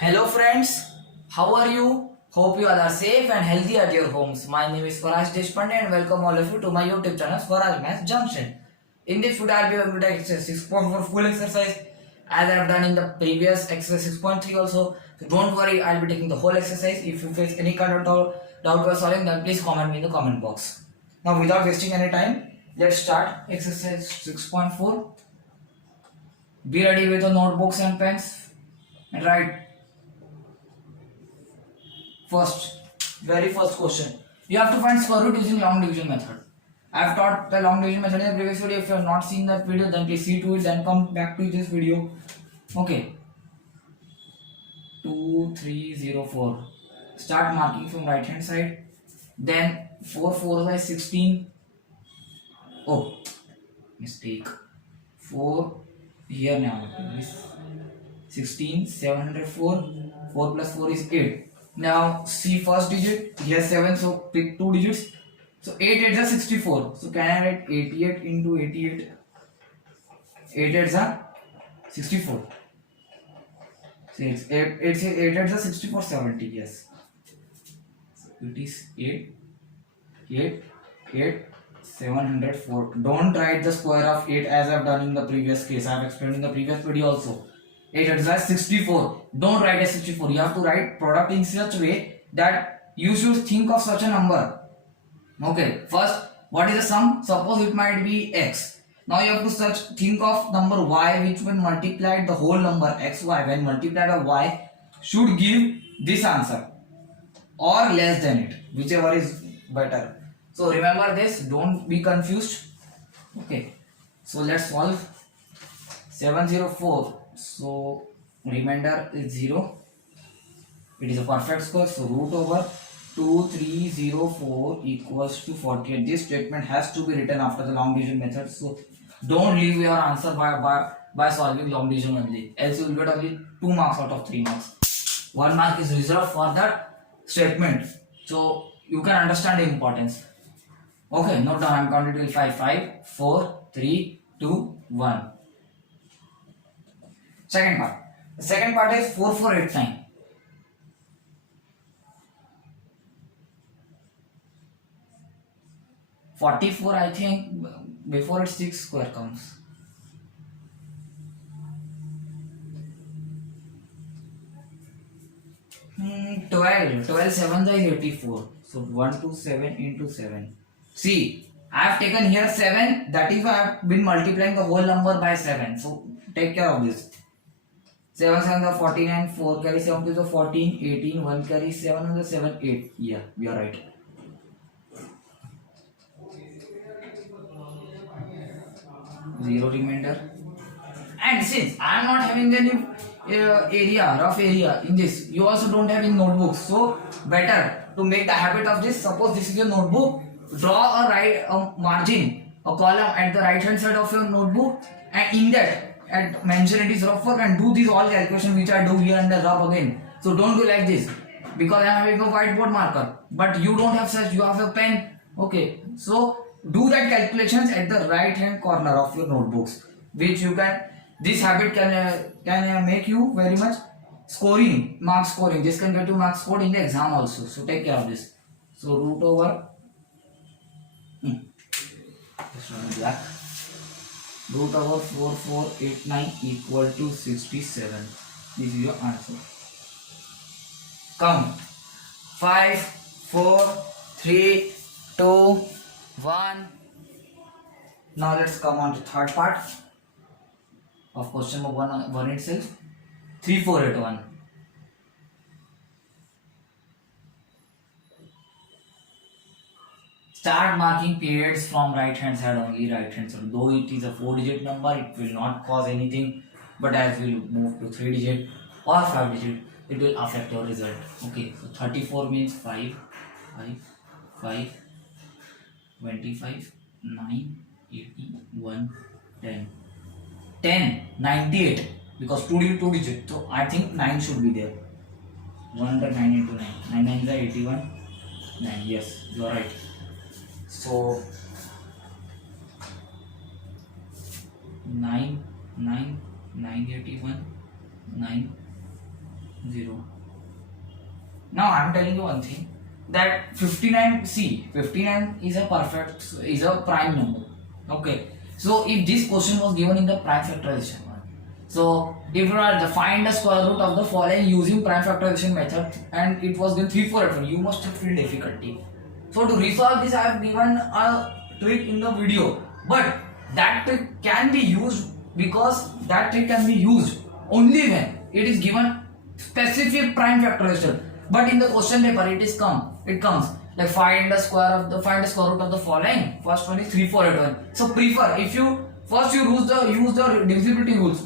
Hello friends, how are you? Hope you all are safe and healthy at your homes. My name is Swaraj Deshpande and welcome all of you to my YouTube channel Swaraj Maths Junction. In this video, I'll be able to take exercise 6.4 full exercise as I have done in the previous exercise 6.3 also. So don't worry, I'll be taking the whole exercise. If you face any kind of doubt or solving, then please comment me in the comment box. Now without wasting any time, let's start exercise 6.4. Be ready with the notebooks and pens and write. Very first question. You have to find square root using long division method. I have taught the long division method in the previous video. If you have not seen that video, then please see to it, then come back to this video. Okay. 2304. Start marking from right hand side. Then 4 4 by 16. Oh, mistake. 4 here now. 16, 704. 4 plus 4 is 8. Now see first digit, here 7, so pick 2 digits. So 8 8 is 64. So can I write 88 into 88? 8 8 is 64. 6 8 8 8 is 64 70. Yes. So it is 8 8 8 704. Don't write the square of 8 as I have done in the previous case. I have explained in the previous video also. 8 is 64. Don't write as 64. You have to write product in such a way that you should think of such a number. Okay. First, what is the sum? Suppose it might be x. Now you have to think of number y, which when multiplied the whole number xy, when multiplied by y, should give this answer or less than it, whichever is better. So remember this. Don't be confused. Okay. So let's solve. 704. So remainder is 0. It is a perfect square. So root over 2304 equals to 48. This statement has to be written after the long division method. So don't leave your answer by solving long division only. Else you will get only 2 marks out of 3 marks. 1 mark is reserved for that statement. So you can understand the importance. Okay, note down. I'm counting till 5. 5, 4, 3, 2, 1. Second part. The second part is 4489. I think before it 6 square comes. Hmm, 12 7 is 84. So 127 into 7. See, I have taken here 7. That is why I have been multiplying the whole number by 7. So take care of this. 7 7 is 49, 4 carry 7 to the 14, 18, 1 carry 7 on the 7, 8. Yeah, we are right. 0 remainder. And since I am not having any rough area in this, you also don't have in notebooks. So better to make the habit of this. Suppose this is your notebook, draw a margin, a column at the right hand side of your notebook, and in that and mention it is rough work and do these all calculations which I do here and the rough again. So don't do like this because I am having a whiteboard marker, but you don't have such. You have a pen. Okay, so do that calculations at the right hand corner of your notebooks, which you can. This habit can make you very much mark scoring. This can get you marks scored in the exam also. So take care of this. So root over. Just run black. Root over 4489 equal to 67. This is your answer. Count. 5, 4, 3, 2, 1. Now let's come on to third part of question number 1 itself. 3481. Start marking periods from right hand side only, right hand side. Though it is a 4-digit number, it will not cause anything. But as we move to 3-digit or 5-digit, it will affect your result. Okay, so 34 means 5, 25, 9, 80, 1, 10. 10, 98 because 2 digit. So I think 9 should be there. 109 into 9. 9 9 is 81. 9. Yes, you are right. So 9 9 981 9 0. Now I am telling you one thing, that 59, see 59 is a prime number. Okay, so if this question was given in the prime factorization, so if you are to find the square root of the following using prime factorization method and it was given 3, 4, 8, 1, you must have feel difficulty. So to resolve this I have given a trick in the video, but that trick can be used, because that trick can be used only when it is given specific prime factorization. But in the question paper it comes like find the square root of the following. First one is 3, 4, 8, 1. So prefer, if you first you use the divisibility rules,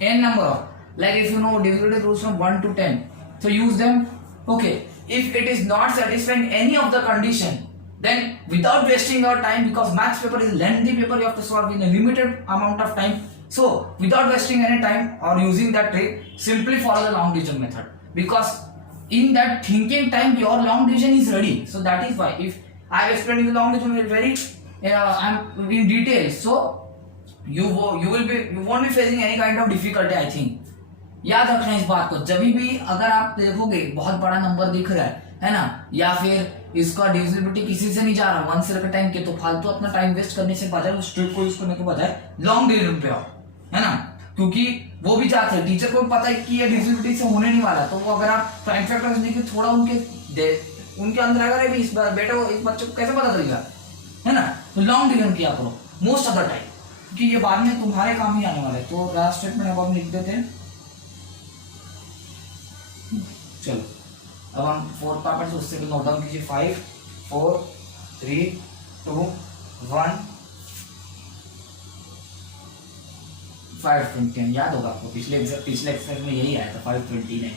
n number of, like if you know divisibility rules from 1 to 10, so use them. Okay, if it is not satisfying any of the condition, then without wasting your time, because maths paper is lengthy paper, you have to solve in a limited amount of time. So without wasting any time or using that trick, simply follow the long division method, because in that thinking time your long division is ready. So that is why if I have explained the long division very in detail, so you won't be facing any kind of difficulty. I think याद रखना इस बात को, जब भी अगर आप देखोगे बहुत बड़ा नंबर दिख रहा है ना, या फिर इसका डिविजिबिलिटी किसी से नहीं जा रहा 1 से लेकर 10 के, तो फालतू अपना टाइम वेस्ट करने से बजाय उस ट्रिक को यूज करने के बजाय लॉन्ग डिविजन पे आओ, है ना, क्योंकि वो भी चाहते हैं, टीचर को भी पता है कि ये डिविजिबिलिटी से होने नहीं वाला, तो वो अगर आप प्राइम फैक्टर्स देखिए थोड़ा उनके अंदर अगर इस बेटा को इस बच्चे को कैसे पता चलेगा, है ना, तो लॉन्ग डिविजन किया करो मोस्ट ऑफ द टाइम, क्योंकि ये बाद में तुम्हारे काम ही आने वाला है। तो लास्ट स्टेटमेंट अब हम लिख देते हैं। चलो अब हम 4 पार्ट उससे नोट डाउन कीजिए। 5 4 3 2 1 529 याद होगा आपको, पिछले एक्सरसाइज में यही आया था 529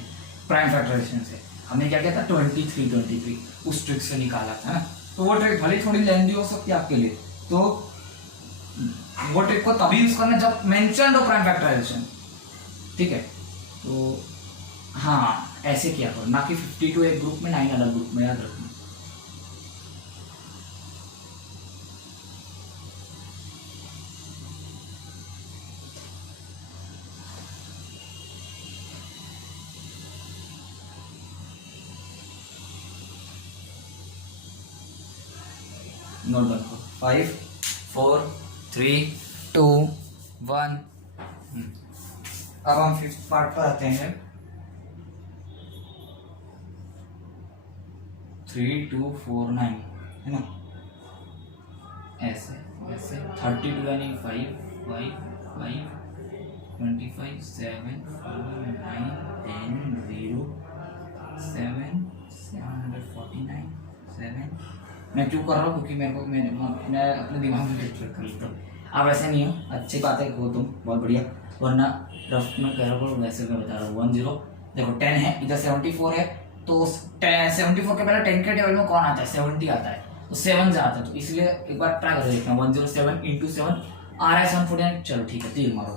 प्राइम फैक्टराइजेशन से। हमने क्या किया था 23 उस ट्रिक से निकाला था ना। तो वो ट्रिक भले थोड़ी लेंथी हो सकती है आपके लिए, तो वो ट्रिक को तभी यूज करना जब मेंशन हो प्राइम फैक्टराइजेशन, ठीक है। तो हाँ ऐसे किया करो, ना कि 52 एक ग्रुप में 9 अलग ग्रुप में, याद रखना। नोट डाउन करो 5 4 3 2 1। अब हम 5th पार्ट पर आते हैं। 3 2 4 9 है ना, ऐसे ऐसे 32 यानी 5 5 5 25 7 4 9 10 0 7 749 7। मैं क्यों कर रहा हूँ, क्योंकि मेरे को मैं अपने दिमाग में कैलकुलेट कर लेता हूँ। अब ऐसे नहीं हो, अच्छी बात है हो तुम बहुत बढ़िया, वरना रफ में कह रहा हूँ वैसे मैं बता रहा हूँ। 1 0 देखो 10 है, इधर 74 है, तो 74 के पहले 10 के टेबल में कौन आता है 70 आता है, तो 7 से आता है, तो इसलिए एक बार ट्राई कर देखना। 107 इंटू 7 आ रहा है 749। चलो ठीक है, तीर मारो।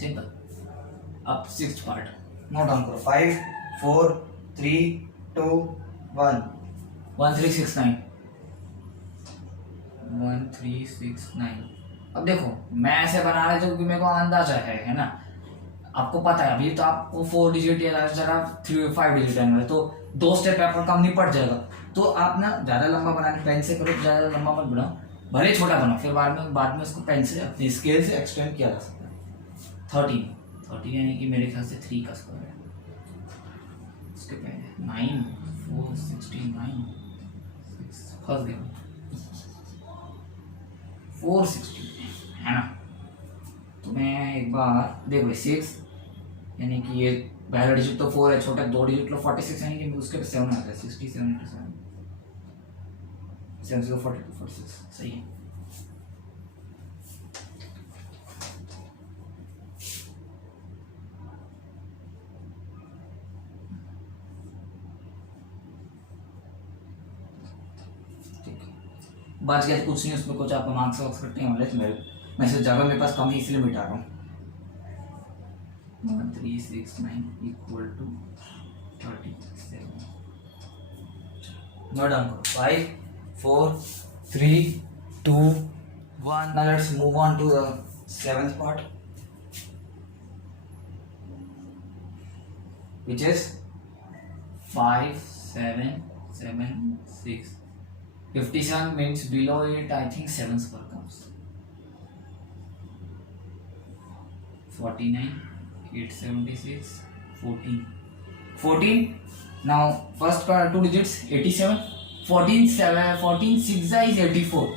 सिंपल। अब 6th पार्ट नोट डाउन करो। 5 4 3 2 1 1369 1369। अब देखो मैं ऐसे बना रहा हूँ क्योंकि मेरे को अंदाजा है ना, आपको पता है अभी तो आपको 4 डिजिट या 5 डिजिट आने वाले, तो 2 स्टेप आपका काम निपट जाएगा। तो आप ना ज़्यादा लंबा बनाने पेन से करो, ज़्यादा लंबा मत बनाओ, भले छोटा बनाओ, फिर बाद में उसको पेन से अपनी स्केल से एक्सटेंड किया जा सकता है। 13 यानी कि मेरे ख्याल से 3 का स्क्वायर है, उसके पहले 9 4 69 फंस गया 460 है ना। तो मैं एक बार देखो 6 यानी कि ये पहला डिजिट तो 4 है, छोटा 2 डिजिट लो 46 यानी कि उसके 7 आता है 67 into 7 7 0 42 46 सही है। बच गया कुछ नहीं, उसमें कुछ आपको मार्क्स वार्क्स कटने वाले, तो मैं सिर्फ जगह मेरे पास कम है इसलिए मिटा रहा हूँ। 1369 इक्वल टू 37। नोट डाउन करो 5 4 3 2 1. Now let's move on to the seventh part, which is 5, 7, 7, 6. 57 means below it, I think 7 square comes. 49, 876, 14. 14. Now first two digits 87. 14, 7, 14 6 is 84.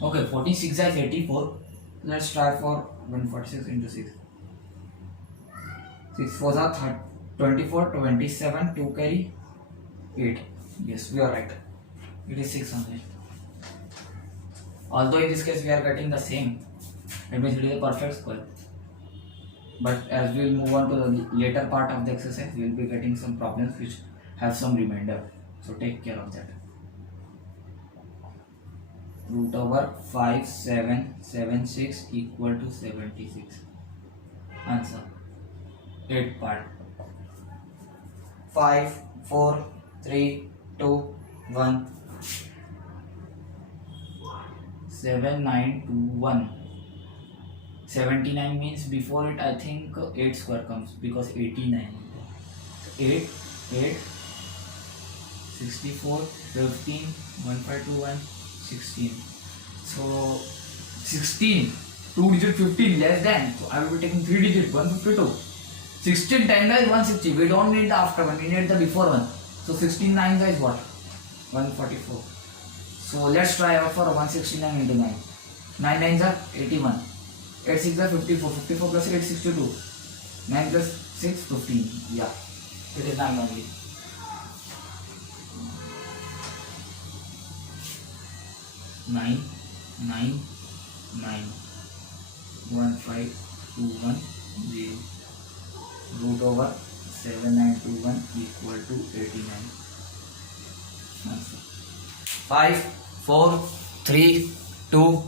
Okay, 14 6 is 84. Let's try for 146 into 6. 6 4 are 24, 27, 2 carry 8. Yes, we are right. It is 6 only. Although in this case we are getting the same, it means it is a perfect square. But as we will move on to the later part of the exercise, we will be getting some problems which have some remainder. So take care of that. Root over 5, 7, 7, 6 equal to 76. Answer. 8 part. 5, 4, 3, 2, 1. 7, 9, 2, 1. 79 means before it I think 8 square comes because 89. 8, 8, 64, 15, 1521, 16. So 16, 2 digit 15 less than. So I will be taking 3 digit 152. 16 10 is 160. We don't need the after one, we need the before one. So 16 9 is what? 144. So let's try out for 169 into 9. 9 9s are 81. 8 6 are 54. 54 plus 8 62. 9 plus 6 15. Yeah, it is 9 only. Nine, 1 5 2 1 0. Root over 7921 equal to 89. Answer. 5, 4, 3, 2,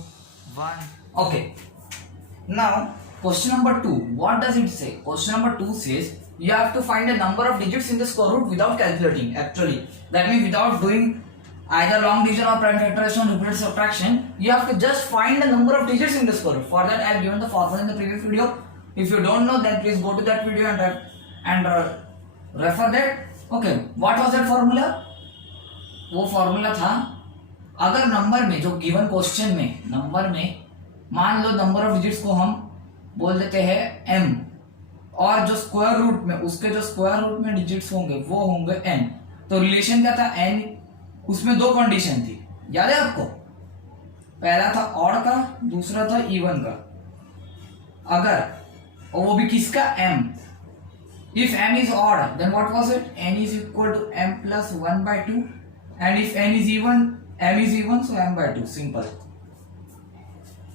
1. Okay. Now question number 2. What does it say? Question number 2 says you have to find a number of digits in the square root without calculating. Actually, that means without doing either long division or prime factorization or repeated subtraction, you have to just find the number of digits in the square root. For that I have given the formula in the previous video. If you don't know, then please go to that video and refer that. Okay, what was that formula? वो formula था, अगर number में जो given question में number में मान लो number of digits को हम बोल देते हैं m और जो स्क्वायर रूट में उसके जो स्क्वायर रूट में डिजिट्स होंगे वो होंगे n. तो रिलेशन क्या था? n. उसमें दो कंडीशन थी, याद है आपको? पहला था ऑड का, दूसरा था इवन का. अगर और वो भी किसका? m. If m is odd, then what was it? n is equal to m plus 1 by 2. And if n is even, m is even, so m by 2. Simple.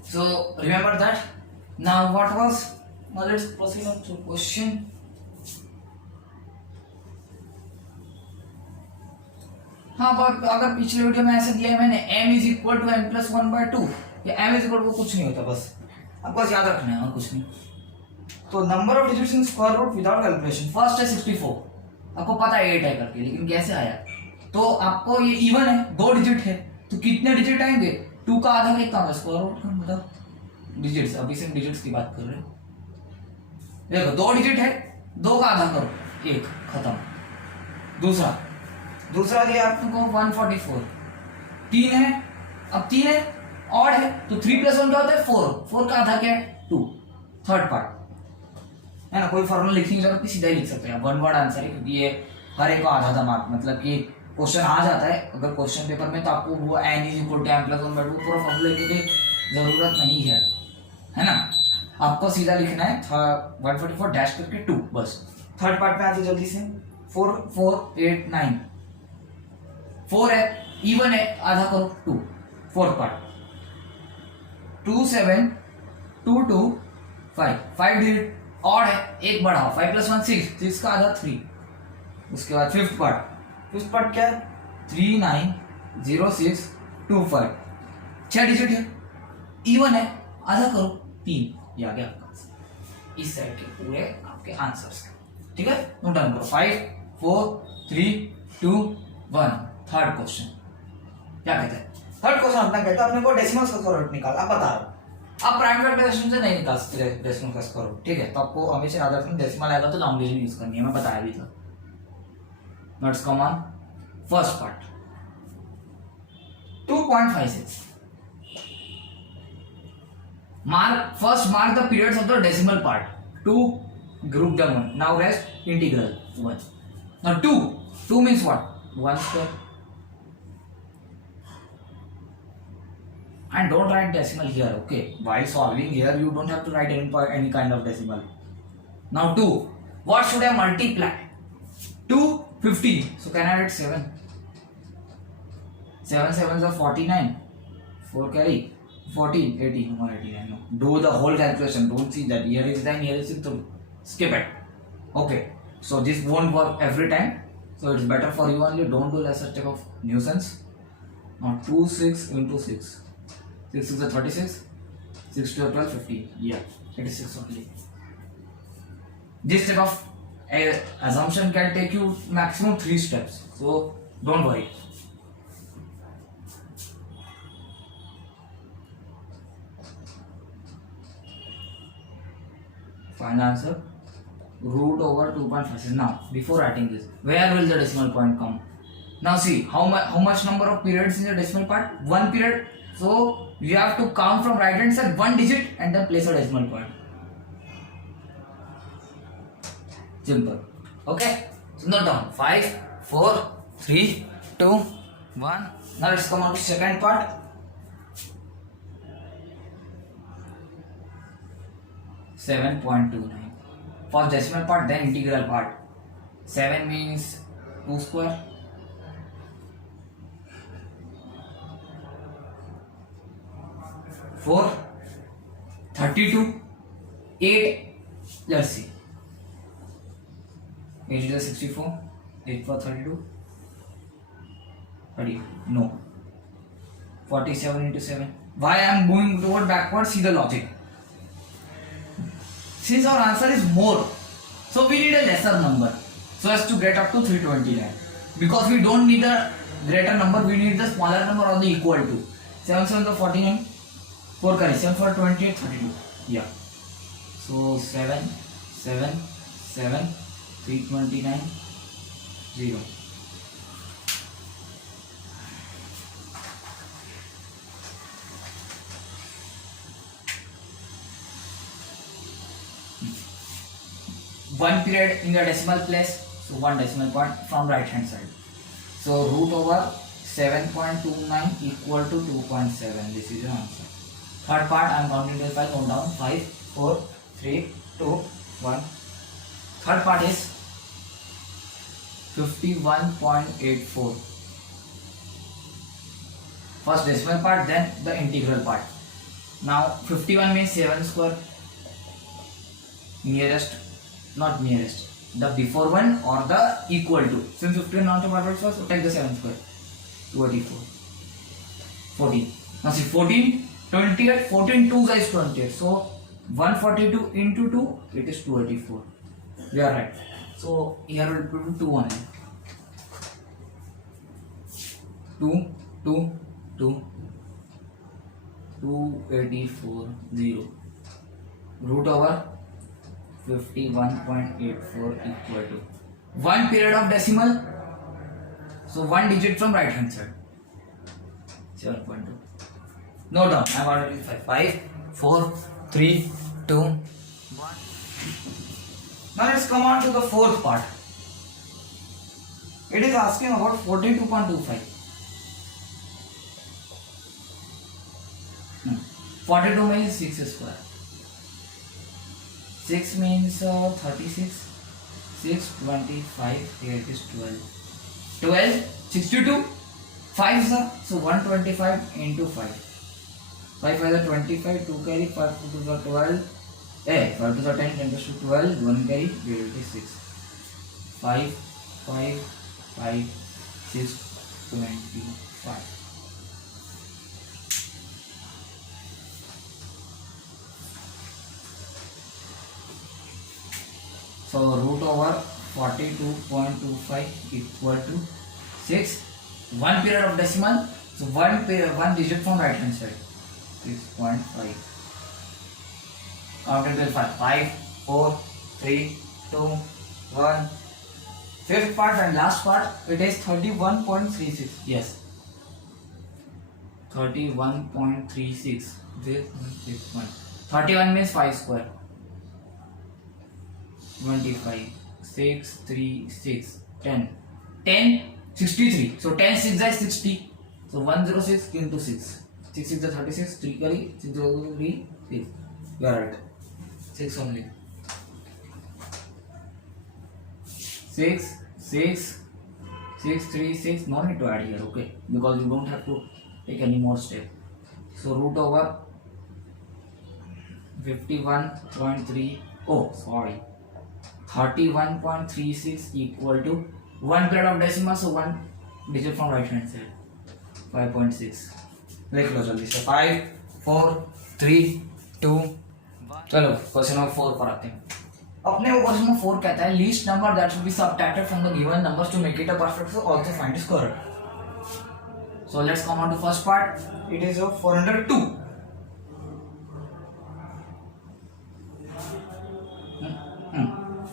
So remember that. Now what was? Now let's proceed on to question. हाँ, अगर पिछले video में ऐसे दिया है मैंने m is equal to m plus 1 by 2, या m is equal to कुछ नहीं होता, बस आपको बस याद रखना है और कुछ नहीं. तो number of digits in square root without calculation. First है 64, आपको पता है 8 है करके, लेकिन कैसे आया? तो आपको ये इवन है, दो डिजिट है, तो कितने डिजिट आएंगे? 2 का आधा कितना होगा? स्क्वायर रूट का मतलब डिजिट्स. अभी से डिजिट्स की बात कर रहे हैं. देखो 2 डिजिट है, 2 का आधा करो, 1 खत्म. दूसरा दिया आपको 144. 3 है, अब 3 है, ऑड है, तो 3 + 1 क्या होता है? 4. 4 का आधा क्या है? 2. थर्ड पार्ट है ना, कोई फॉर्मूला लिखने की जरूरत नहीं, सीधा ही लिख सकते हैं. वन वर्ड आंसर है, क्योंकि ये हर एक को आधा मार्क, मतलब कि क्वेश्चन आ जाता है अगर क्वेश्चन पेपर में, तो आपको वो n = m + 1 by 2 पूरा फॉर्मूला लिखने की जरूरत नहीं है ना. आपको सीधा लिखना है 144 डैश करके 2, बस. थर्ड पार्ट में आते जल्दी से. 4 4 8 9. 4 है, इवन है, आधा करो 2. Fourth part 2 7 2 2 5. 5 डिजिट ऑड है, एक बढ़ाओ, 5 + 1 6. 6 का आधा 3. उसके बाद फिफ्थ पार्ट क्या है? 3 9 0 6 2 5. 6 डिजिट है, इवन है, आधा करो 3. ये आ गया आपका इस साइड के पूरे आपके आंसर्स. ठीक है, नोट डाउन करो. 5 4 3 2 1. थर्ड क्वेश्चन क्या कहते हैं? थर्ड क्वेश्चन अपना कहता है अपने को डेसिमल का स्क्वायर रूट निकाल, आप बता रहा हूँ आप प्राइम फैक्टराइजेशन से नहीं निकाल सकते डेसिमल का स्क्वायर रूट, ठीक है। तो आपको हमेशा याद रखना डेसिमल आएगा तो लॉन्ग डिवीजन यूज करनी है, मैं बताया भी था। Notes come on first part 2.56 mark the periods of the decimal part, 2 group them one, now rest integral 1, now 2 means what, 1 square, and don't write decimal here, okay, while solving here you don't have to write any kind of decimal. Now 2, what should I multiply? 2 15, so can I write 7 sevens are 49, 4 carry 14 18 or 89, no, do the whole calculation, don't see that here is 9 here is 6, so skip it, okay. So this won't work every time, so it's better for you only, don't do lesser type of nuisance. Now 2 6 into 6, 6 is 36, 6 to 12 15, yeah, it is 6 only. This type of assumption can take you maximum 3 steps, so don't worry. Final answer root over 2.56. Now before writing this, where will the decimal point come? Now see how much number of periods in the decimal part, 1 period, so you have to count from right hand side 1 digit and then place a decimal point. Simple, okay. So note down 5 4 3 2 1. Now let's come on to second part. .29 for decimal part, then integral part. 7 means 2 square, 4 32 8, let's see, 8 is 64, 8 for 32 30, no, 47 into 7. Why I am going toward backward? See the logic. Since our answer is more, so we need a lesser number so as to get up to 329. Because we don't need a greater number, we need the smaller number or the equal to. 7 7 is 49, 4 carry 7 for 28 32. Yeah. So 7 7 7 329 0. One period in the decimal place, so 1 decimal point from right hand side. So root over 7.29 equal to 2.7. This is your answer. Third part I am counting till 5. Note down 5 4 3 2 1. Third part is 51.84. First decimal part, then the integral part. Now 51 means 7 square. Nearest, not nearest, the before one or the equal to. Since 51 not a perfect square, so take the 7 square. 284. 14. Now see 14, 28, 14 2 is 28. So 142 into 2, it is 284. We are right. So here we will put 2 only. 2, 2, 2, 284, 0. Root over 51.84 equal to 1 period of decimal, so 1 digit from right hand side, 7.2. Note down, I have already 5 4 3 2 1. Now let's come on to the fourth part. It is asking about 42.25. 42 means 6 square. 6 means 36. 6 25. Here it is 12. 12 62. 5 sir. So 125 into 5. 5 5 is 25. 2 carry. 5 2 is 12. 5 2 is 10. 10 to 12. 1 carry. Here it is 6. 5 5 5 6 25. So root over 42.25 equal to 6. 1 period of decimal, So one digit from right hand side. 6.5. Count until 5. 5, 4, 3, 2, 1. Fifth part and last part, it is 31.36. Yes. 31.36. This one. 31 means 5 square. 25. 6, 3, 6. 10. 10, 63. So 10 6 is 60. So 106 into 6. 6 6 is 36. 3 carry. 6 3, 6. You are right. 6 only. 6, 6, 6, 3, 6. No need to add here, okay? Because you don't have to take any more step. So root over 51.3. Oh, sorry. 31.36 equal to 1 pair of decimal, so 1 digit from right hand side. 5.6. लिख लो जल्दी से. 5, 4, 3, 2. चलो question number 4 पर आते हैं. अपने को question number 4 कहता है least number that should be subtracted from the given numbers to make it a perfect so also find the square root. So let's come on to first part. It is of 402.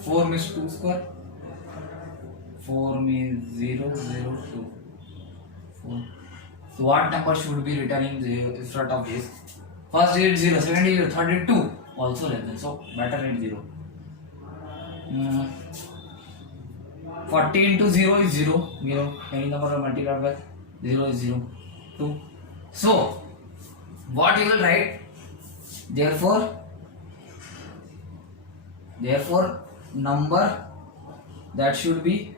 4 means 2 square. 4 means 0, 0, 2. 4. So what number should be written in front of this? First digit 0, second digit 32. Also less than. So better write 0. 40 into 0 is 0. You know, any number multiplied by 0 is 0. 2. So what you will write? Therefore number that should be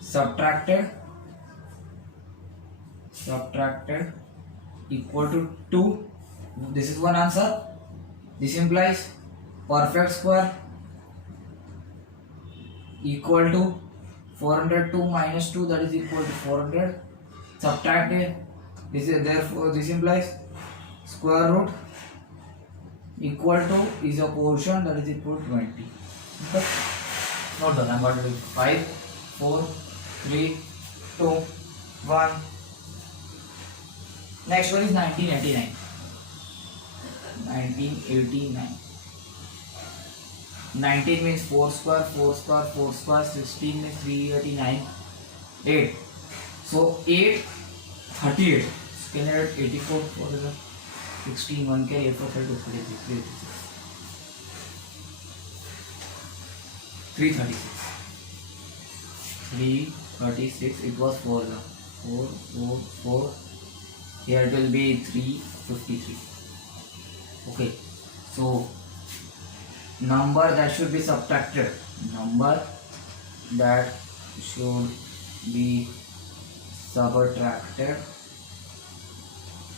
subtracted equal to 2. This is one answer. This implies perfect square equal to 402 minus 2, that is equal to 400. Subtracted. This is therefore this implies square root equal to is a quotient, that is equal to 20. Okay. Not done. I'm going to do 5, 4, 3, 2, 1. Next one is 1989. 1989. 19 means 4 square, 4 square, 4 square. 16 means 389. 8. So 8, 38. Can I add 84? What is that? 16, 1 k, 8 for 32, 36, 336. 336, it was 4, 4, 4, 4. Here it will be 353. Okay, so number that should be subtracted. Number that should be subtracted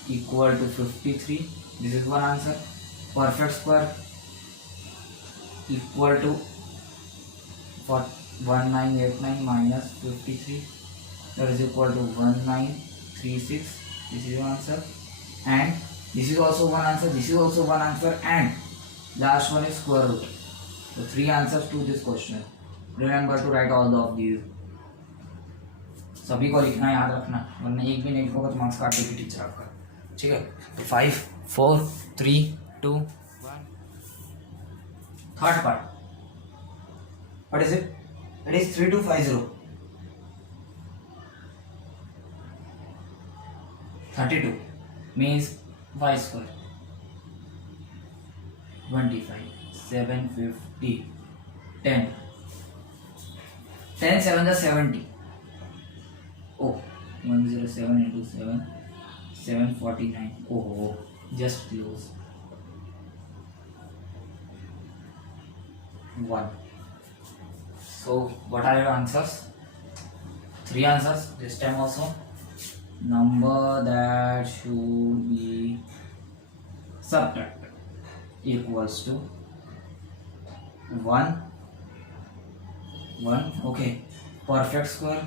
equal to 53. This is one answer. Perfect square equal to 1989 minus 53, that is equal to 1936. This is your answer, and this is also one answer. This is also one answer, and last one is square root. So 3 answers to this question. Remember to write all of these. सभी को लिखना, याद रखना, वरना एक भी नहीं लिखोगे तो मार्क्स काट देगी टीचर आपका. ठीक है. तो 5, 4, 3, 2, 1. Third part. What is it? It is 3250. 32 means 5 square. 25, 750, 10. 10 7 is 70. Oh, 107 into 7, 749. Oh, just close. 1. So, what are your answers? 3 answers this time also. Number that should be subtracted equals to 1. Okay. Perfect square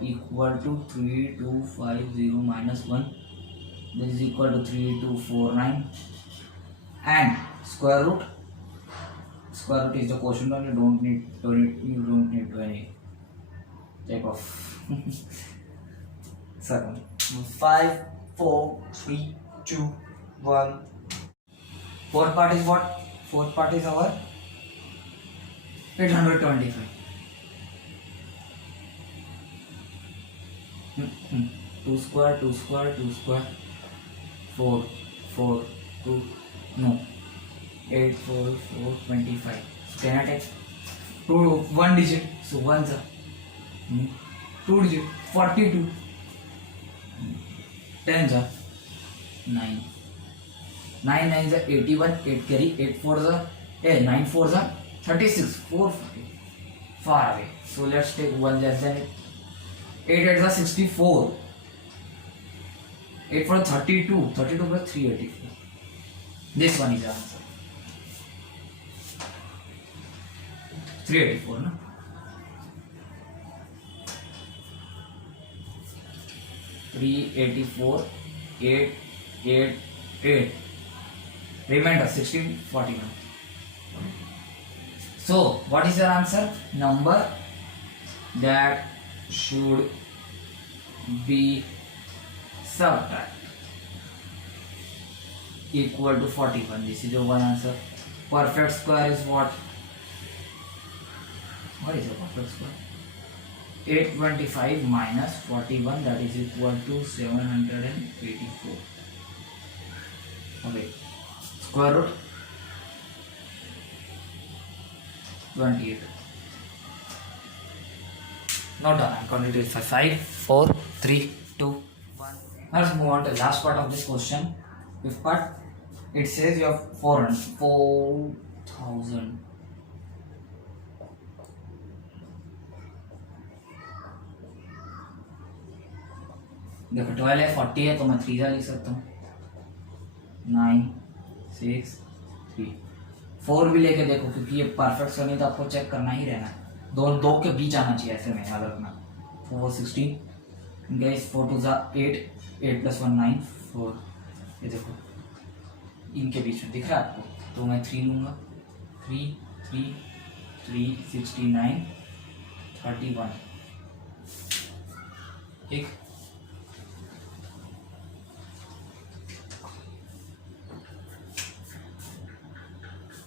equal to 3250 minus 1, that is equal to 3249, and square root is the quotient only. You don't need to any type of 7. 5, 4, 3, 2, 1. Fourth part is what? Fourth part is our 825. 2 square, 2 square, 2 square. 4, 4, 2. No. 8, 4, 4, 25. So can I take 2, 1 digit? So 1 sir. 2 digit. 42. 10 sir. 9. 9 9 is 81. 8 carry. 8 4 is 9 4 is 36. 4 40. Far away. So let's take 1 less than it. 8 8 is 64. 8 4 32. 32 plus 384. This one is the answer. 384, no? 384, 8, 8, 8. Remainder 16, 41. So, what is your answer? Number that should be subtracted equal to 41. This is your one answer. Perfect square is what? What is a perfect square? 825 minus 41, that is equal to 784. Okay. Square root 28. Not done. I'm counting it. 5, 4, 3, 2, 1. Let's move on to the last part of this question. Fifth part. It says you have 4,000. देखो 12 है 40 है तो मैं 3 लिख सकता हूँ 9 6 3 4 भी लेके देखो क्योंकि ये परफेक्ट नहीं तो आपको चेक करना ही रहना है दो के बीच आना चाहिए ऐसे में याद रखना 4 16 गैस 4 2 8 8 plus 1 9 4 ये देखो इनके बीच में दिख रहा है आपको तो मैं 3 लूँगा 3 3 3 69 31 ठीक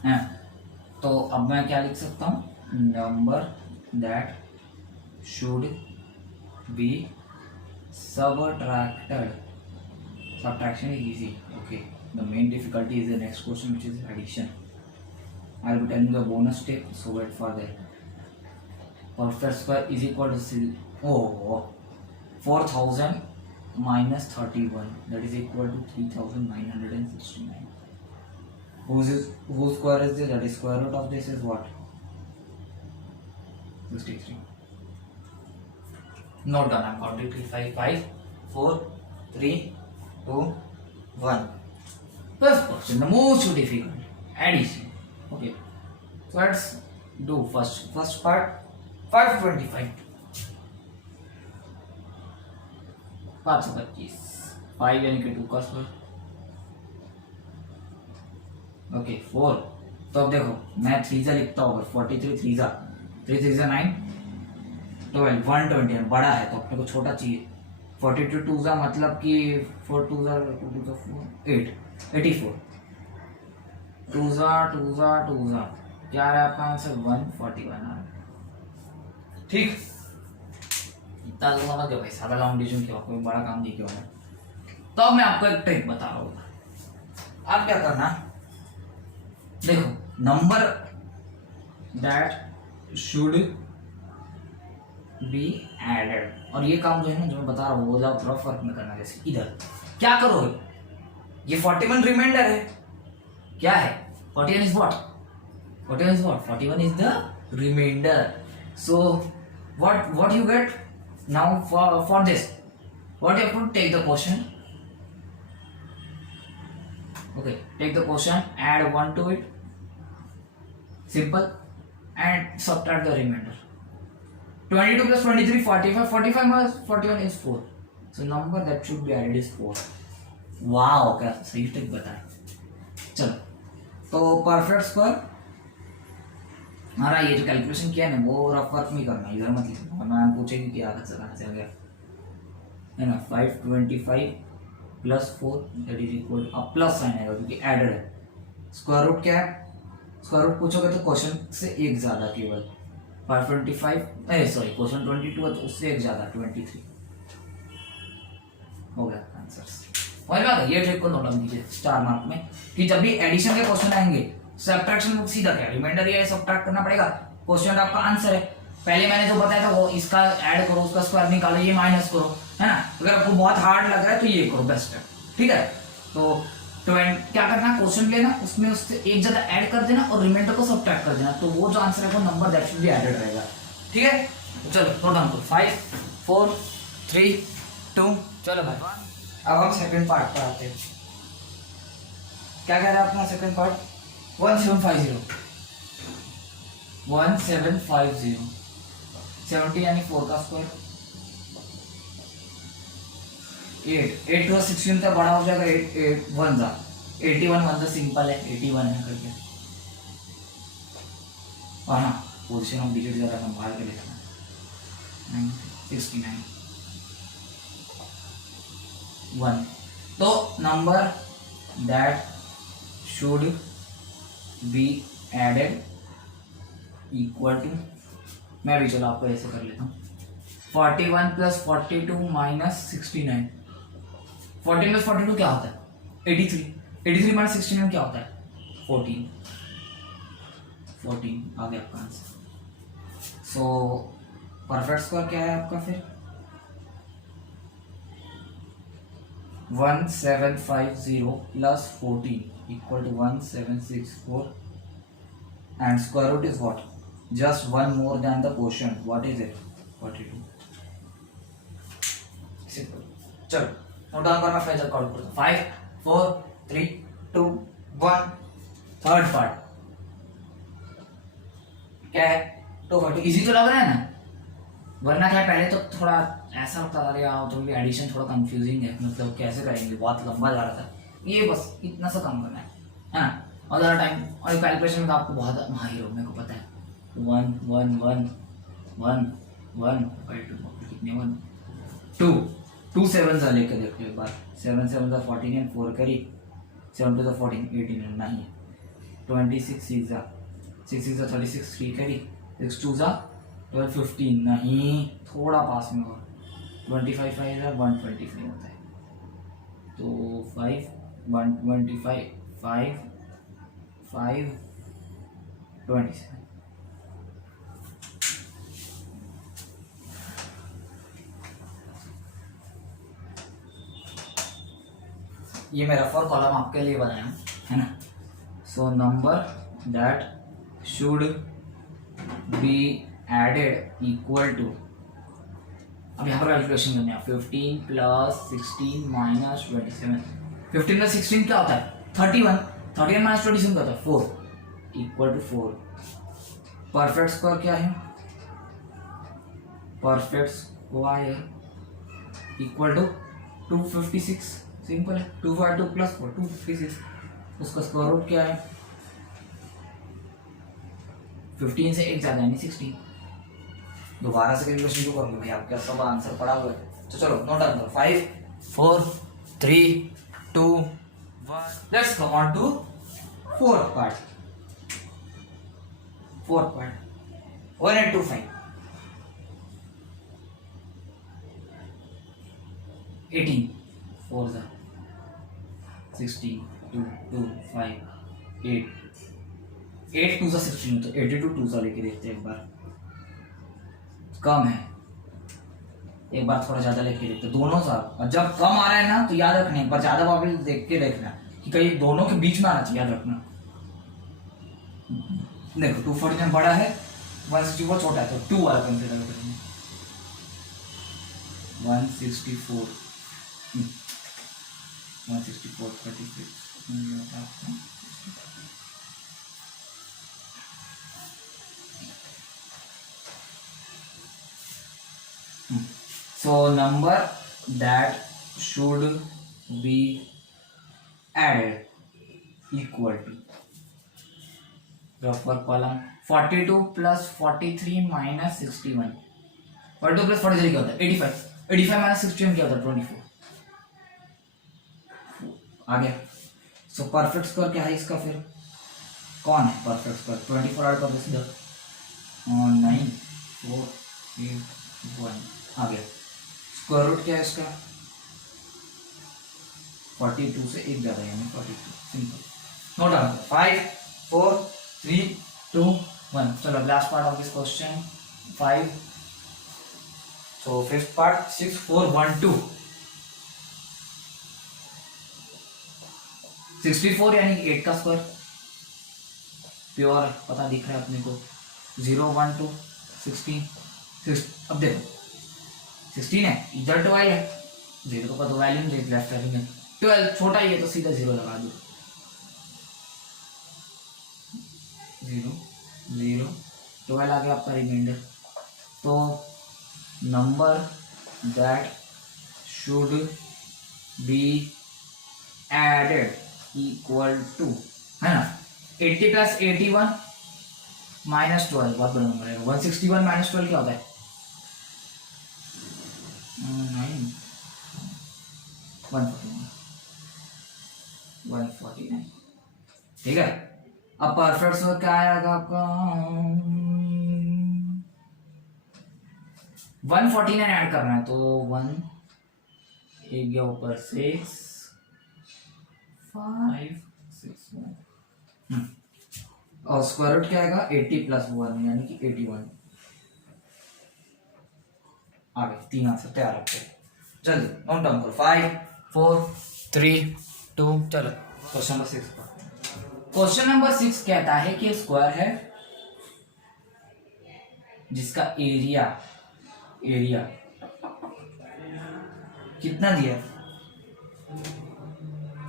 है तो अब मैं क्या लिख सकता हूँ number that should B subtracted. Subtraction is easy. Okay, the main difficulty is the next question, which is addition. I'll be telling you a bonus tip, so wait for that. Perfect square is equal to 4,000 minus 31, that is equal to 3,969. Whose square is this? That is square root of this is what? 63. Note down. I'm counting 5, 5, 4, 3, 2, 1. First question, the most difficult, addition. Okay, so let's do first part. 525. 525. 5 यानी कि 2 का square. Okay 4. तो अब देखो मैं 3 से लिखता हूँ. 43 3 जा 3 3 जा 9 12 120 बड़ा है तो अपने को छोटा चाहिए. 42 2 जा मतलब कि 4 2 जा 2 जा 4 8 84 2 जा 2 जा 2 जा क्या है आपका आंसर 141 आ रहा है. ठीक इतना तो समझ गए भाई. सादा लॉन्ग डिवीजन क्या कोई बड़ा काम नहीं किया मैं. तो अब मैं आपको एक ट्रिक बता रहा हूँ. आप क्या करना देखो number that should be added और ये काम जो है ना जो मैं बता रहा हूँ वो आप थोड़ा फर्क में करना. जैसे इधर क्या करोगे ये 41 रिमाइंडर है. क्या है 41 is what 41 is the remainder. So what you get now for this what you have to take the quotient. Okay, take the quotient, add 1 to it, simple, and subtract the remainder. 22 plus 23 45 45 minus 41 is 4. So number that should be added is 4. wow क्या सही trick बताए. चलो तो perfect square हमारा ये जो calculation किया ना वो रफ वर्क नहीं करना, इधर मत लिखना वरना पूछेगी कि कहाँ से आ गया, है ना। 525 प्लस 4 दैट इज इक्वल, अब प्लस साइन आएगा क्योंकि एडेड है। स्क्वायर रूट क्या है, स्क्वायर रूट पूछोगे तो क्वेश्चन से एक ज्यादा केवल 525 सॉरी क्वेश्चन 22 है तो उससे एक ज्यादा 23 हो गया आंसर। वही बात है, ये ट्रिक को नोट डाउन कीजिए स्टार मार्क में कि जब भी एडिशन के क्वेश्चन आएंगे सब्ट्रैक्शन सीधा क्या रिमाइंडर या सब्ट्रैक्ट करना पड़ेगा, क्वेश्चन आपका आंसर है। पहले मैंने जो बताया था वो इसका ऐड करो उसका स्क्वायर निकालो ये माइनस करो, है ना। अगर आपको बहुत हार्ड लग रहा है तो ये करो, बेस्ट है, ठीक है। तो क्या करना, क्वेश्चन लेना उसमें उससे एक ज्यादा ऐड कर देना और रिमाइंडर को सब्ट्रैक्ट कर देना, तो वो जो आंसर है वो number that should be added रहेगा, ठीक है। चलो नोट डाउन करो 5 4 3 2। चलो भाई अब हम सेकंड पार्ट पर आते हैं। क्या कह रहा है अपना सेकंड पार्ट, 1750 70 यानी 4 का स्क्वायर, 8 टू 16 तक बड़ा हो जाएगा, 8 1 जा 81 1 तो सिंपल है 81 है करके, और हाँ पोजीशन ऑफ डिजिट जरा संभाल के लिखना 69 1। तो number that should be added equal to, मैं भी चलो आपको ऐसे कर लेता हूँ 41 प्लस 42 माइनस 69। 14 प्लस 42 क्या होता है 83, 83 माइनस 69 क्या होता है 14 आ गया आपका आंसर। सो परफेक्ट स्क्वायर क्या है आपका फिर 1750 plus 14 equal to 1764 and square root is what, just one more than the quotient, what is it 42। Simple. चलो नोट डाउन करना फिर जब काउंट करता 5 4 3 2 1। थर्ड पार्ट क्या है 240, इजी तो लग रहा है ना, वरना क्या पहले तो थोड़ा ऐसा लगता था यार तो एडिशन थोड़ा कंफ्यूजिंग है, मतलब कैसे करेंगे बहुत लंबा जा रहा था, ये बस इतना सा काम करना है ना। और ज़्यादा टाइम और कैलकुलेशन में तो आपको बहुत माहिर हो, मेरे को पता है। 1 1 1 1 1 कितने 1 2 2 7 सा लेकर देखो एक बार, 7 7 सा 14 एंड 4 करी, 7 2 सा 14 18 एंड नहीं 26 6 सा 6 6 सा 36 3 करी, 6 2 सा 12 15 नहीं, थोड़ा पास में हो 25 5 सा 125 होता है, तो 5 125 5 5 27। ये मैं रफ और कॉलम आपके लिए बनाया हूँ, है ना। So number that should be added equal to, अब यहाँ पर कैलकुलेशन करनी है 15 प्लस 16 माइनस 27। 15 प्लस 16 क्या होता है 31, 31 माइनस 27 क्या होता है 4 इक्वल टू 4। परफेक्ट स्क्वायर क्या है, perfect square equal to 256, simple है 252 प्लस 4 256, उसका स्क्वायर रूट क्या है 15 से एक ज्यादा यानी 16। दोबारा से कैलकुलेशन क्यों करोगे भाई, आपके सब आंसर पड़ा हुआ है। तो चलो नोट डाउन करो 5 4 3 2 1। Let's go on to fourth part 1825 18 4 जा 16 2 2 5 8 8 2 जा 16, तो 82 2 जा लेके देखते हैं एक बार, कम है एक बार थोड़ा ज्यादा लेके देखते दोनों साथ, और जब कम आ रहा है ना तो याद रखना एक बार ज्यादा प्रॉब्लम देख के देखना कि कहीं दोनों के बीच में आना चाहिए, याद रखना। देखो 249 बड़ा है 164 छोटा है, तो 2 वाला कंसीडर करेंगे 164 36 So number that should be added equal to, proper column 42 plus 43 minus 61, 42 plus 43 क्या होता है 85, 85 माइनस 61 क्या होता है 24 आ गया। सो परफेक्ट स्क्वायर क्या है इसका, फिर कौन है परफेक्ट स्क्वायर, 24 ऐड कर दो सीधा, 9 4 8 1 आ गया। स्क्वायर रूट क्या है इसका, 42 से एक ज्यादा यानी 42, सिंपल, नोट डाउन 5 4 3 2 1। चलो last part of this question 5, so fifth part 6 4 1 2, 64 यानी 8 का स्क्वायर, प्योर पता दिख रहा है अपने को, 0 1 2 16 6, अब देखो 16 है, इधर 12 है, 0 का तो वैल्यू नहीं, लेफ्ट है 12, छोटा ही है तो सीधा 0 लगा दो, 0 0 12 आ गया आपका रिमाइंडर। तो number that should be added equal to, है ना, 80 प्लस 81 माइनस 12, बहुत बड़ा नंबर है, 161 माइनस 12 क्या होता है 149, ठीक है। अब परफेक्ट स्क्वायर क्या आएगा आपका 149 ऐड करना है, तो 1 एक गया ऊपर 6 5 6 और स्क्वायर रूट क्या आएगा 80 प्लस 1 यानी कि 81 आ गए। 3 आंसर तैयार रखते हैं, जल्दी नोट डाउन करो 5 4 3 2। चलो क्वेश्चन नंबर 6 पर, क्वेश्चन नंबर 6 कहता है कि स्क्वायर है जिसका एरिया कितना दिया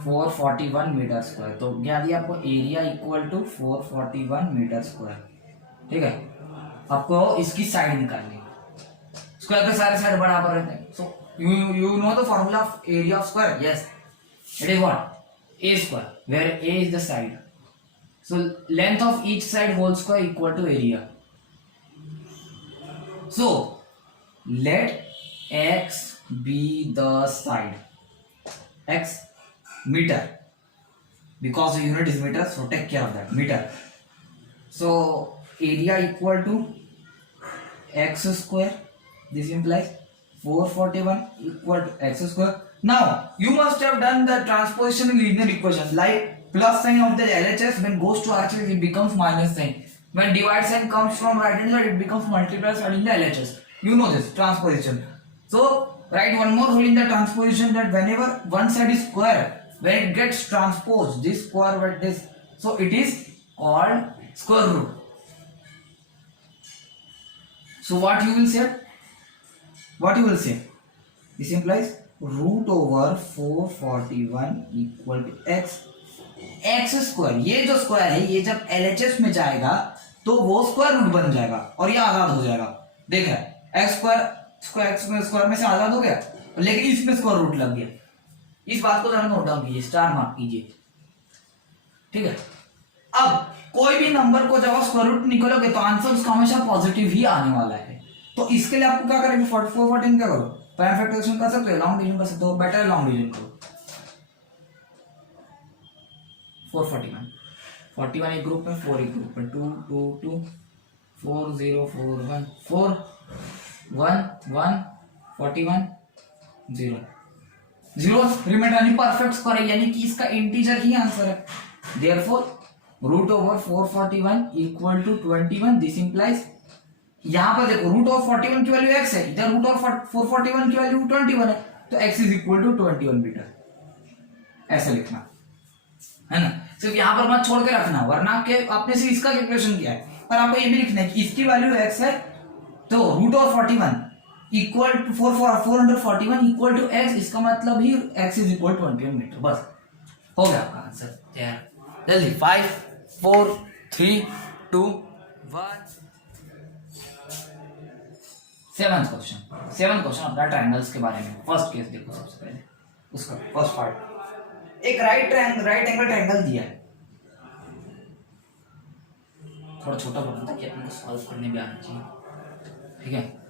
441 मीटर स्क्वायर, तो क्या दिया आपको area equal to 441 metre square, ठीक है। आपको इसकी साइड निकालनी है, स्क्वायर के सारे साइड बराबर रहते हैं, सो you know the formula of area of square, yes, it is what a square where a is the side, so length of each side whole square equal to area, so let x be the side, x meter because the unit is meter, so take care of that meter, so area equal to x square, this implies 441 equal to x square. Now you must have done the transposition in linear equations, like plus sign of the LHS when goes to RHS it becomes minus sign, when divide sign comes from right hand side it becomes multiply sign in the LHS, you know this transposition. So write one more rule in the transposition that whenever one side is square, when it gets transposed this square with this, so it is called square root. So what you will say, this implies root over 441 equal to x square, ये जो square है ये जब LHS में जाएगा तो वो square root बन जाएगा और ये आजाद हो जाएगा, देख रहा है x स्क्वायर में से आजाद हो गया, लेकिन इसमें स्क्वायर रूट लग गया, इस बात को जरा नोट डाउन कीजिए, स्टार मार्क कीजिए, ठीक है। अब कोई भी नंबर को जब आप स्क्वायर रूट निकालोगे तो आंसर उसका हमेशा पॉजिटिव ही आने वाला है, तो इसके लिए आपको क्या करेंगे 414 क्या करो, प्राइम फैक्टराइजेशन कर सकते हो, लॉन्ग डिवीजन कर सकते हो, बेटर लॉन्ग डिवीजन करो, 41 एक ग्रुप में 4 एक ग्रुप में 2 2 2 4 0 4 1 4 1 1 41 0 0 रिमाइंडर यानी परफेक्ट स्क्वायर है, यानी कि इसका इंटीजर ही आंसर है, therefore root over 441 equal to 21, this implies यहां पर देखो रूट ऑफ 41 की वैल्यू x है, इधर रूट ऑफ 441 की वैल्यू 21 है, तो x is equal to 21 metre, ऐसा लिखना है ना, सिर्फ यहां पर मत छोड़ के रखना, वरना के आपने सिर्फ इसका कैलकुलेशन किया है, पर आपको ये भी लिखना है कि इसकी वैल्यू x है, तो root of 41 equal to 441 equal to x, इसका मतलब ही x is equal to 21 metre, बस हो गया आपका आंसर तैयार। जल्दी 5 4 3 2 1। सेवंथ क्वेश्चन अपना ट्रायंगल्स के बारे में, फर्स्ट केस देखो सबसे पहले उसका फर्स्ट पार्ट, एक राइट एंगल ट्रायंगल दिया है, थोड़ा छोटा बोलना था कि अपन को सॉल्व करने भी आना चाहिए, ठीक है।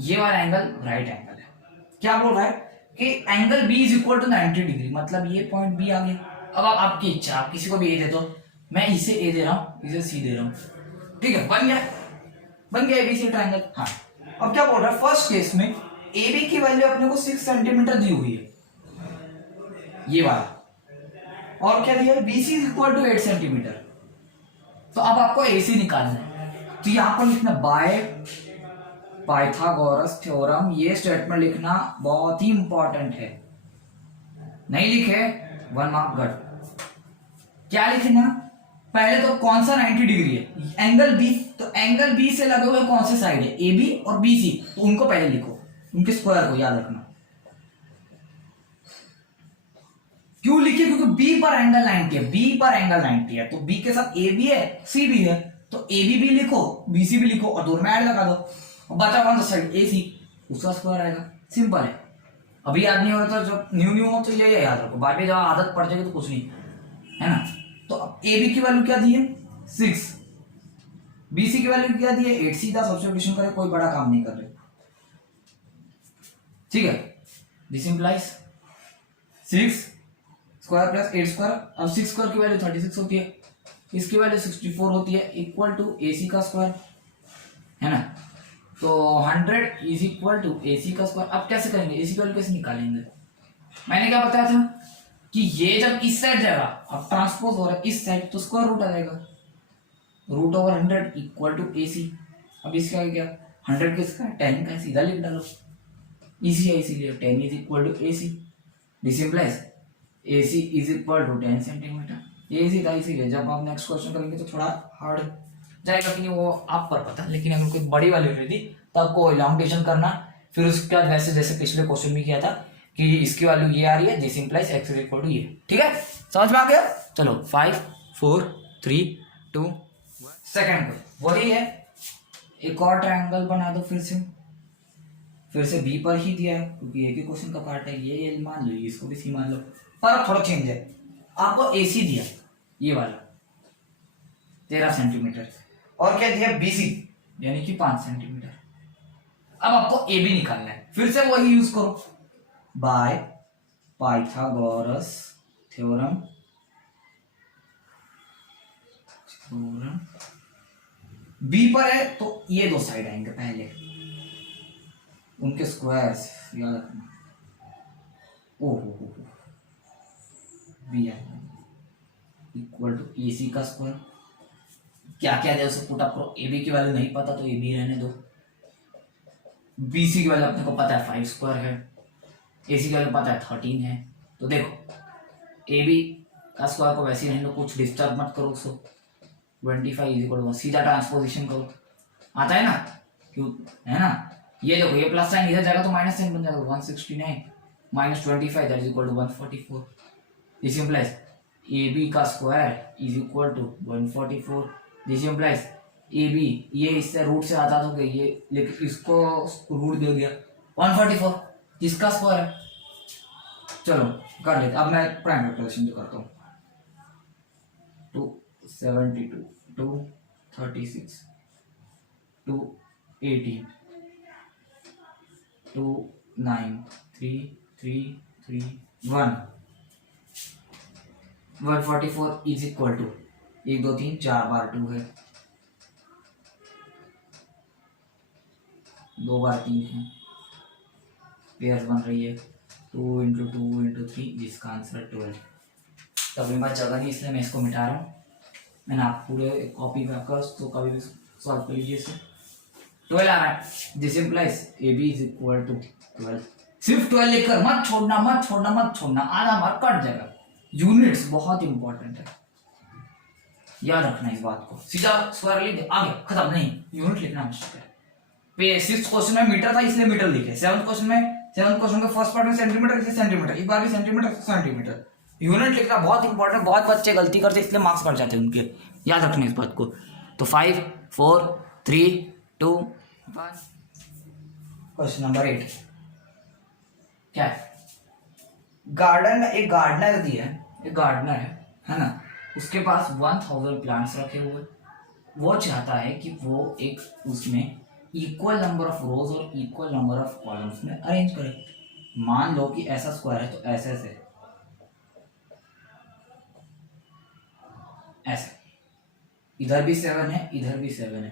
ये वाला एंगल राइट एंगल है। क्या बोल रहा है कि angle B is equal to 90 degree, मतलब ये पॉइंट बी आ गया। अब आपकी इच्छा, आप किसी को भी ए दे दो, मैं इसे ए दे रहा हूँ, इसे सी दे रहा हूँ, ठीक है, बन गया एबीसी ट्रायंगल। हाँ, अब क्या बोल रहा है, फर्स्ट केस में ए बी की वैल्यू अपने को 6 सेंटीमीटर दी हुई है, ये वाला, और क्या दिया है, BC is equal to 8 centimetre. तो अब आपको एसी निकालना है, तो यहां पर लिखना बाय पाइथागोरस थ्योरम, ये स्टेटमेंट लिखना बहुत ही इंपॉर्टेंट है, नहीं लिखे 1 मार्क कट। क्या लिखना, पहले तो कौन सा 90 डिग्री है, एंगल बी, तो एंगल बी से लगे हुए कौन से साइड है, ए बी और बी सी, तो उनको पहले लिखो, उनके स्क्वायर को याद रखना। क्यों लिखे, क्योंकि बी पर एंगल 90 है, बी पर एंगल 90 है, तो बी के साथ ए भी है सी भी है, तो ए बी भी लिखो बी सी भी लिखो और दोनों में ऐड लगा दो, और बचा कौन सा साइड, ए सी, उसका स्क्वायर आएगा। सिंपल है, अभी याद नहीं हो रहा, तो जब न्यू हो तो ये याद रखो, बाद में जब आदत पड़ जाएगी तो कुछ नहीं है ना। तो अब ए बी की वैल्यू क्या दी है 6, बी सी की वैल्यू क्या दी है 8, सीधा सब्स्टिट्यूशन करें, कोई बड़ा काम नहीं कर रहे, ठीक है। This implies 6 square plus 8 square, अब 6 स्क्वायर की वैल्यू 36 होती है, इसकी वैल्यू 64 होती है, इक्वल टू AC का स्क्वायर, है ना। तो 100 इज इक्वल टू AC का स्क्वायर। अब कैसे करेंगे, AC की वैल्यू कैसे निकालेंगे, मैंने क्या बताया था कि ये जब इस साइड जाएगा, अब ट्रांसपोज हो रहा है इस साइड, तो स्क्वायर रूट आ जाएगा, root over 100 equal to AC। अब इसका क्या 100 किसका है, 10 का, सीधा लिख डालो, इजी है इसीलिए 10 is equal to AC। This implies AC is equal to 10 centimetre. ये इजी था, इसीलिए जब आप नेक्स्ट क्वेश्चन करेंगे तो थोड़ा हार्ड जाएगा कि नहीं वो आप पर पता, लेकिन अगर कोई बड़ी वाली रहती तो आपको इलांगेशन करना, फिर उसके बाद वैसे जैसे पिछले क्वेश्चन में किया था कि इसकी वैल्यू ये आ रही है, this implies x is equal to ये, ठीक है, समझ में आ गया। चलो 5 4 3 2 सेकंड वही है, एक और ट्रायंगल बना दो, फिर से बी पर ही दिया है क्योंकि एक ही क्वेश्चन का पार्ट है, ये मान लो, इसको भी सी मान लो, पर थोड़ा चेंज है, आपको एसी दिया ये वाला 13 सेंटीमीटर, और क्या दिया बीसी यानी कि 5 सेंटीमीटर। अब आपको ए बी निकालना है, फिर से वही यूज करो, बाय पाइथागोरस थ्योरम, बी पर है तो ये दो साइड आएंगे, पहले उनके स्क्वायर्स याद रखना, ओहो बी इक्वल टू AC का स्क्वायर, क्या क्या है उसे पुट अप करो, ए बी की वैल्यू नहीं पता तो ए बी रहने दो, BC की वैल्यू अपने को पता है 5 स्क्वायर है, AC की वैल्यू पता है 13 है, तो देखो ए बी का स्क्वायर को वैसे ही रहने दो, कुछ डिस्टर्ब मत करो उसको, 25 इज इक्वल टू 1, सीधा ट्रांसपोजिशन करो, आता है ना, क्यों है ना, ये देखो ये प्लस साइन इधर जाएगा तो माइनस साइन बन जाएगा, 169 minus 25 that is equal to 144। This implies A B का square is equal to 144। This implies A B, ये इससे रूट से आता तो ये, लेकिन इसको रूट दे दिया 144, जिसका स्क्वायर है। चलो कर लेते, अब मैं प्राइम फैक्टराइजेशन जो करता हूँ, 272 236 218 2933331 144 इज इक्वल टू 1 2 3 4 बार 2 है, 2 बार 3 है, पेयर बन रही है 2 इंटू 2 इंटू 3, जिसका आंसर 12। तब मेरे पास जगह नहीं इसलिए मैं इसको मिटा रहा हूँ, मैंने आप पूरे कॉपी में आपका तो कभी भी सॉल्व कर लीजिए इसे, 12 आ रहा है। This implies A B is equal to 12, सिर्फ 12 लिखकर मत छोड़ना, आधा मार्क कट जाएगा। यूनिट्स बहुत इंपॉर्टेंट है, याद रखना इस बात को, सीधा स्क्वायर लिख दे आगे खत्म, नहीं यूनिट लिखना आवश्यक है। पे 6th क्वेश्चन में मीटर था इसलिए मीटर लिखे, 7th क्वेश्चन के फर्स्ट पार्ट में सेंटीमीटर इसलिए सेंटीमीटर, इस बार भी सेंटीमीटर। यूनिट लिखना बहुत इंपॉर्टेंट, बहुत बच्चे गलती करते इसलिए मार्क्स कट जाते हैं उनके, याद रखना इस बात को। तो 5 4 3 2 1 क्वेश्चन नंबर 8 क्या है, गार्डन में एक गार्डनर दिया है, एक गार्डनर है ना, उसके पास 1000 प्लांट्स रखे हुए। वो चाहता है कि वो एक उसमें इक्वल नंबर ऑफ रोज और इक्वल नंबर ऑफ कॉलम्स में अरेंज करे। मान लो कि ऐसा स्क्वायर है तो ऐसे ऐसे ऐसे, इधर भी 7 है, इधर भी 7 है,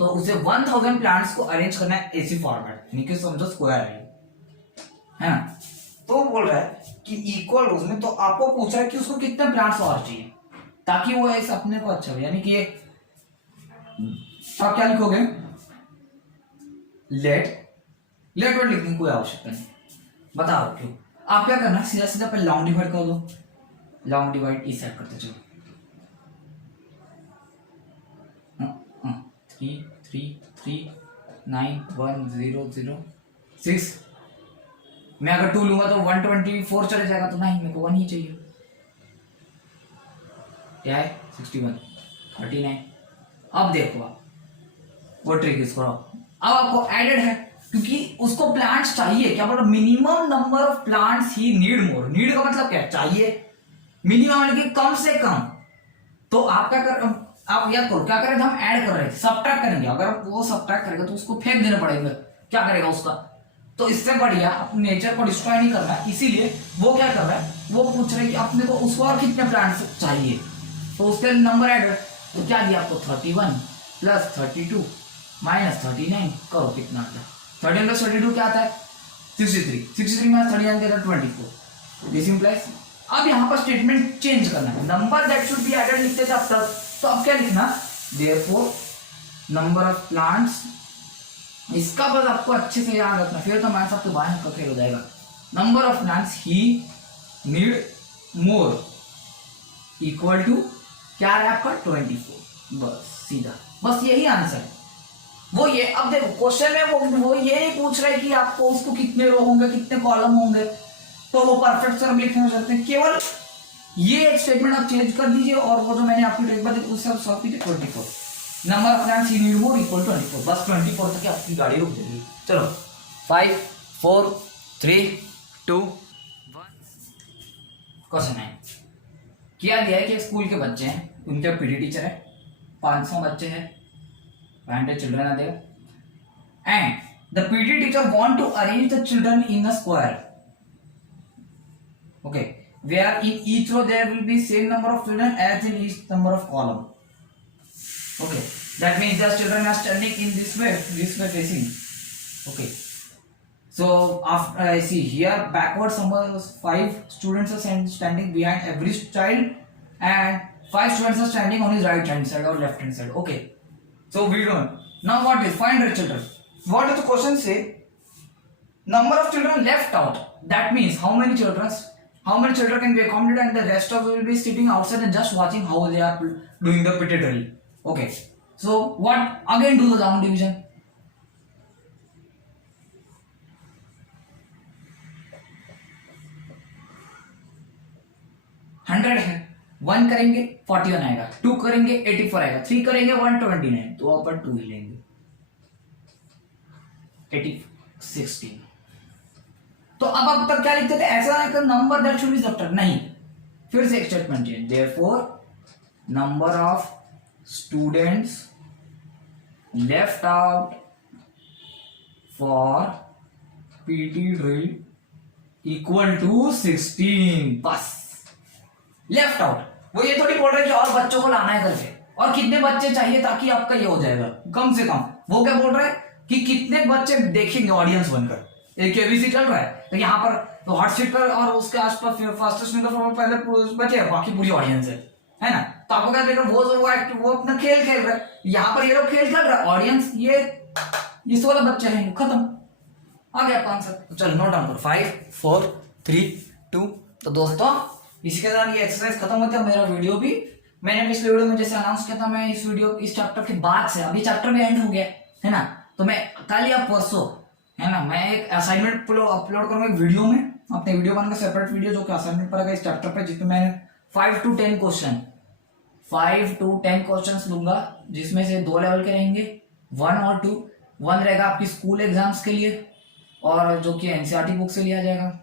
तो उसे 1000 प्लांट्स को अरेंज करना है ऐसी फॉर्मेट, यानी कि समझो स्क्वायर है ना। तो बोल रहा है कि इक्वल रोज में, तो आपको पूछ रहा है कि उसको कितने प्लांट्स और चाहिए ताकि वो इस अपने को अच्छा हो, यानी कि ये तो आप क्या लिखोगे, लेट वर्ड लिखने की कोई आवश्यकता नहीं। बताओ क्यों? आप क्या करना, सीधा सीधा पे लॉन्ग डिवाइड कर दो, लॉन्ग डिवाइड इस साइड करते चलो, 3 3 3 9 1 0 0 6। मैं अगर 2 लूंगा तो 124 चले जाएगा, तो नहीं, मेरे को 1 ही चाहिए। क्या है 61 39। अब देखो आप वो ट्रिक यूज करो। अब आपको एडेड है क्योंकि उसको प्लांट्स चाहिए, क्या बोलो, minimum number of plants he need more. Need का मतलब क्या है, चाहिए, मिनिमम यानी कि कम से कम। तो आप क्या कर, आप याद करो क्या करें, हम ऐड कर रहे थे, सब्ट्रैक्ट करेंगे। अगर वो सब्ट्रैक्ट करेगा तो उसको फेंक देना पड़ेगा, क्या करेगा उसका। तो इससे बढ़िया अपने नेचर को डिस्ट्रॉय नहीं करना है, इसीलिए वो क्या कर रहा है, वो पूछ रहे कि अपने को उसको और कितने प्लांट्स चाहिए, तो उसके नंबर ऐड। तो क्या दिया आपको, 31 प्लस 32 माइनस 39, करो कितना आता है, 13 प्लस 32 क्या आता है 63, 63 माइनस 39 देता है 24। दिस इंप्लाइज, अब यहाँ पर स्टेटमेंट चेंज करना है, number that should be added लिखते थे अब तक, तो अब क्या लिखना, देयरफॉर नंबर ऑफ प्लांट्स। इसका बस आपको अच्छे से याद रखना, फिर तो मैथ्स आपके बाहर का फेल हो जाएगा। Number of plants he need more equal to क्या है आपका 24। बस सीधा, बस यही आंसर है। वो ये, अब देखो क्वेश्चन में वो ये नहीं पूछ रहा है कि आपको उसको कितने रो होंगे, कितने कॉलम होंगे, तो वो परफेक्ट सर्व लिखने में चलते हैं। केवल ये एक स्टेटमेंट आप चेंज कर दीजिए और वो जो मैंने आपको ट्रिक बताई उससे आप सॉल्व कीजिए। 24 number of plants he need more equal 24, बस 24 तक आपकी गाड़ी रुक जाएगी। चलो 5 4 3 2 1। क्वेश्चन है, किया गया है कि स्कूल के बच्चे हैं, उनके पीटी टीचर है, 500 बच्चे हैं, 500 children are there, and the PT teacher want to arrange the children in a square, okay, where in each row there will be same number of children as in each number of column. Okay, that means the children are standing in this way facing. Okay, so after I see here backward somewhere 5 students are standing behind every child and 5 students are standing on his right hand side or left hand side. Okay, so we don't, now what is find the children. What does the question say? Number of children left out, that means how many children can be accommodated, and the rest of will be sitting outside and just watching how they are doing the pity drill. Okay, so what, again do the long division. Hundred है, 1 करेंगे 41 आएगा, 2 करेंगे 84 आएगा, 3 करेंगे 129, तो अपन 2 ही लेंगे 16। तो अब तक क्या लिखते थे, ऐसा number that should be subtract, नहीं, फिर से एक statement change, therefore number of students left out for PT drill equal to 16। बस लेफ्ट आउट, वो ये थोड़ी बोल रहे कि और बच्चों को लाना है करके, और कितने बच्चे चाहिए ताकि आपका ये हो जाएगा कम से कम। वो क्या बोल रहा है कि कितने बच्चे देखेंगे ऑडियंस बनकर, एक एबीसी चल रहा है, तो यहाँ पर तो हॉट सीट पर और उसके आसपास फास्टेस्ट निकल पहले बचे, बाकी पूरी ऑडियंस है ना। तो आपको क्या देखो, वो अपना खेल खेल रहा है, यहाँ पर ये लोग खेल खेल रहा है, ऑडियंस ये इस वाले बच्चे हैं, खत्म, आ गया आंसर। तो चलो नोट डाउन करो, 5 4 3 2। तो दोस्तों इसी के साथ ये एक्सरसाइज खत्म होता है। मेरा वीडियो भी मैंने पिछले वीडियो में जैसे अनाउंस किया था, मैं इस चैप्टर के बाद से, अभी चैप्टर भी एंड हो गया है ना, तो मैं कल या परसों है ना, मैं एक असाइनमेंट अपलोड करूंगा एक वीडियो में, अपने वीडियो बनाऊंगा सेपरेट वीडियो जो कि असाइनमेंट पर आएगा इस चैप्टर पे, जिसमें मैंने 5 to 10 क्वेश्चन लूंगा, जिसमें से 2 लेवल के रहेंगे, 1 और 2। 1 रहेगा आपकी स्कूल एग्जाम्स के लिए, और जो कि एनसीईआरटी बुक से लिया जाएगा,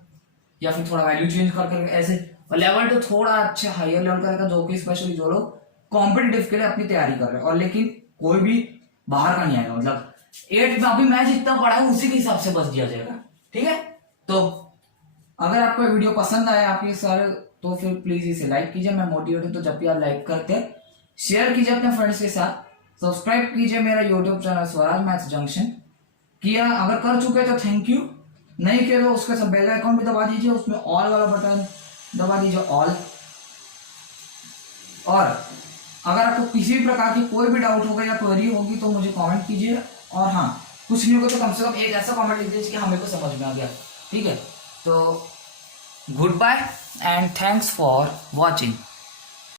या फिर थोड़ा वैल्यू चेंज कर करके ऐसे, और लेवल 2 थोड़ा अच्छा हायर लेवल का रहेगा, जो कि स्पेशली जो लोग कॉम्पिटिटिव के लिए अपनी तैयारी कर रहे हैं, और लेकिन कोई भी बाहर का नहीं आएगा, मतलब 8 में अभी मैं जितना पढ़ा हूं उसी के हिसाब से बस दिया जाएगा, ठीक है। तो अगर आपको वीडियो पसंद आया आपके सारे, तो फिर प्लीज इसे लाइक कीजिए, मैं मोटिवेट हूं तो जब भी आप लाइक करते हैं शेयर कीजिए अपने फ्रेंड्स के साथ, सब्सक्राइब कीजिए मेरा YouTube channel Swaraj maths junction. किया अगर कर चुके तो थैंक यू, नहीं किया तो उसका सब बेल आइकॉन भी दबा दीजिए, उसमें ऑल वाला बटन दबा दीजिए, ऑल। और अगर आपको किसी भी प्रकार की कोई भी डाउट होगा या क्वेरी होगी तो मुझे कमेंट कीजिए, और हाँ कुछ नहीं होगा तो कम से कम एक ऐसा कमेंट लिख दीजिए कि हमें को समझ में आ गया, ठीक है। तो goodbye and thanks for watching.